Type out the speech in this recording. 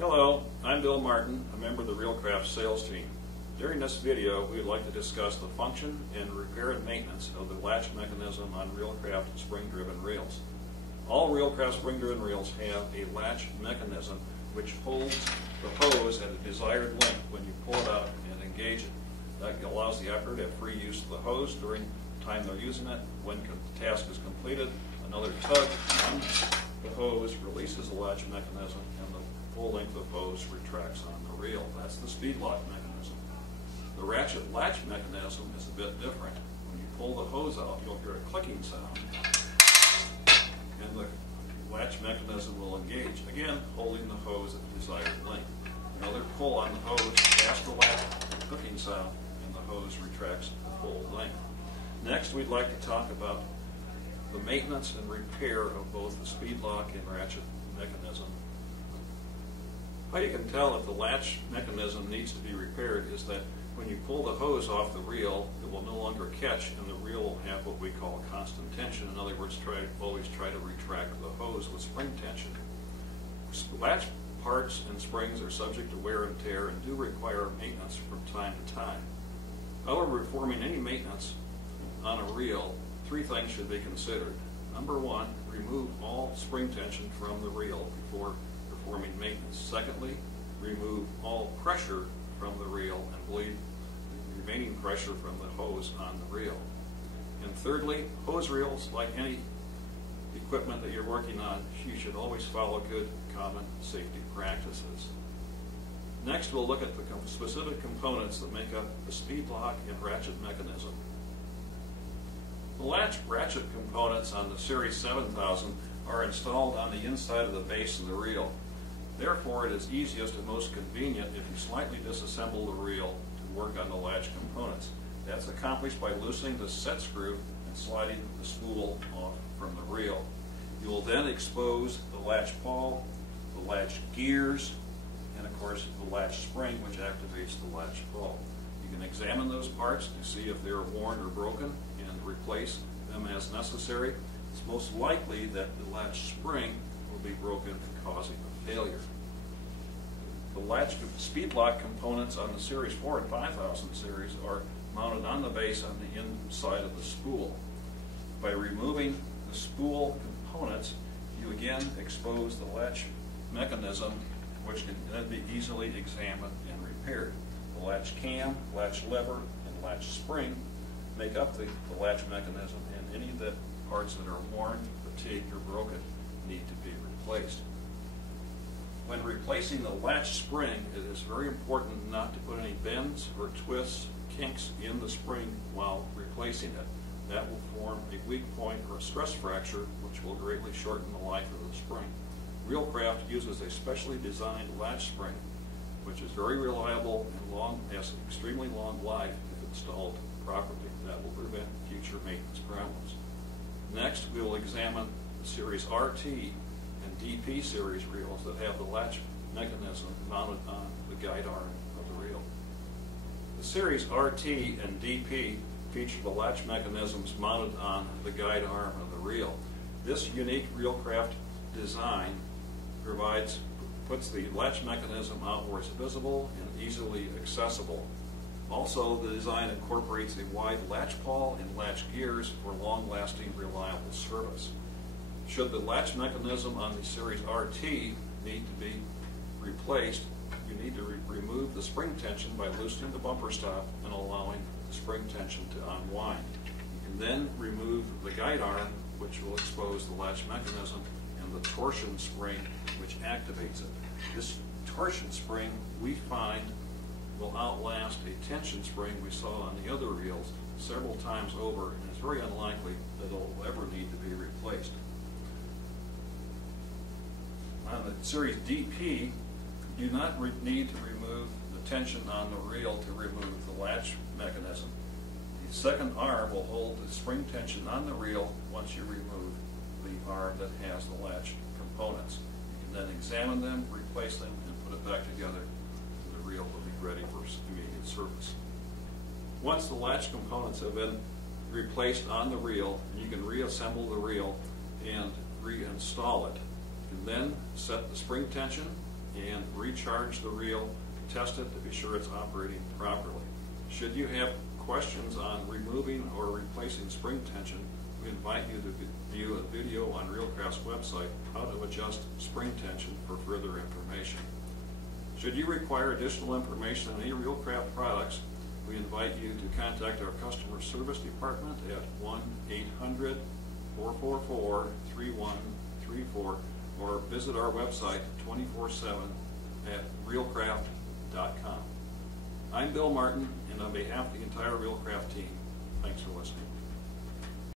Hello, I'm Bill Martin, a member of the Reelcraft sales team. During this video, we would like to discuss the function and repair and maintenance of the latch mechanism on Reelcraft spring-driven reels. All Reelcraft spring-driven reels have a latch mechanism which holds the hose at a desired length when you pull it out and engage it. That allows the operator to have free use of the hose during the time they're using it. When the task is completed, another tug on the hose releases the latch mechanism and the full length of hose retracts on the reel. That's the speed lock mechanism. The ratchet latch mechanism is a bit different. When you pull the hose out, you'll hear a clicking sound, and the latch mechanism will engage, again holding the hose at the desired length. Another pull on the hose past the latch, clicking sound, and the hose retracts the full length. Next, we'd like to talk about the maintenance and repair of both the speed lock and ratchet mechanism. How you can tell if the latch mechanism needs to be repaired is that when you pull the hose off the reel, it will no longer catch and the reel will have what we call constant tension. In other words, always try to retract the hose with spring tension. Latch parts and springs are subject to wear and tear and do require maintenance from time to time. However, performing any maintenance on a reel, three things should be considered. Number one, remove all spring tension from the reel before performing maintenance. Secondly, remove all pressure from the reel and bleed the remaining pressure from the hose on the reel. And thirdly, hose reels, like any equipment that you're working on, you should always follow good common safety practices. Next, we'll look at the specific components that make up the speed lock and ratchet mechanism. The latch ratchet components on the Series 7000 are installed on the inside of the base of the reel. Therefore, it is easiest and most convenient if you slightly disassemble the reel to work on the latch components. That's accomplished by loosening the set screw and sliding the spool off from the reel. You will then expose the latch pawl, the latch gears, and of course the latch spring, which activates the latch pawl. You can examine those parts to see if they're worn or broken and replace them as necessary. It's most likely that the latch spring will be broken, causing a failure. The latch speed lock components on the Series 4 and 5000 series are mounted on the base on the inside of the spool. By removing the spool components, you again expose the latch mechanism, which can then be easily examined and repaired. The latch cam, latch lever, and latch spring make up the latch mechanism, and any of the parts that are worn, fatigued, or broken need to be replaced. When replacing the latch spring, it is very important not to put any bends or twists, kinks in the spring while replacing it. That will form a weak point or a stress fracture, which will greatly shorten the life of the spring. Reelcraft uses a specially designed latch spring, which is very reliable and has extremely long life if installed properly. That will prevent future maintenance problems. Next, we will examine the Series RT and DP series reels that have the latch mechanism mounted on the guide arm of the reel. The Series RT and DP feature the latch mechanisms mounted on the guide arm of the reel. This unique Reelcraft design puts the latch mechanism out where it's visible and easily accessible. Also, the design incorporates a wide latch pawl and latch gears for long-lasting, reliable service. Should the latch mechanism on the Series RT need to be replaced, you need to remove the spring tension by loosening the bumper stop and allowing the spring tension to unwind. You can then remove the guide arm, which will expose the latch mechanism, and the torsion spring, which activates it. This torsion spring, we find, will outlast a tension spring we saw on the other reels several times over, and it's very unlikely that it will ever need to be replaced. On the Series DP, you do not need to remove the tension on the reel to remove the latch mechanism. The second arm will hold the spring tension on the reel once you remove the arm that has the latch components. You can then examine them, replace them, and put it back together, and the reel will be ready for immediate service. Once the latch components have been replaced on the reel, you can reassemble the reel and reinstall it. You can then set the spring tension and recharge the reel, test it to be sure it's operating properly. Should you have questions on removing or replacing spring tension, we invite you to view a video on Reelcraft's website, How to Adjust Spring Tension, for further information. Should you require additional information on any Reelcraft products, we invite you to contact our customer service department at 1-800-444-3134 or visit our website 24/7 at reelcraft.com. I'm Bill Martin, and on behalf of the entire Reelcraft team, thanks for listening.